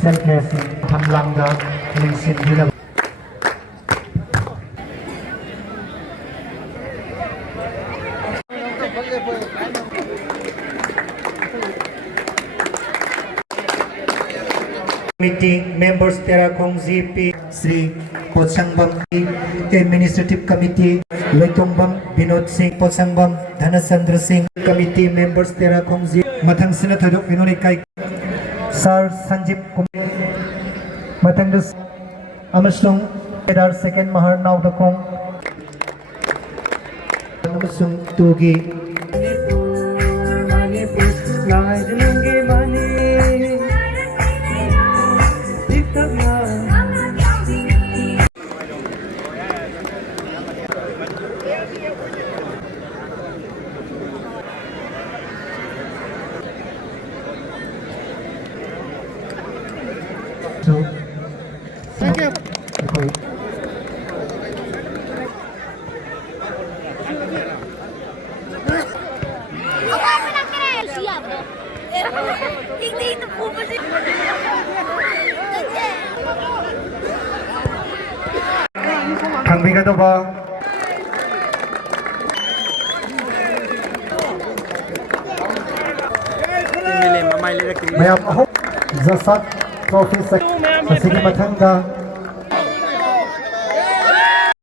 official case Hamlanga Lingsin Villa. Committee members Terakong GP Sri Potsangbam Administrative Committee Loitongbam Binod Singh Potsangbam Dhanasandra Singh Committee members Terakong GP Mathang Sinathodok Vinonikai Sir Sanjip Kumar Matangdas Amasung Kedar Second Mahar Naudakong Amasung Tugi Thank you. 강비가도봐 mayam ahok zasat trophy sak masigi mathanga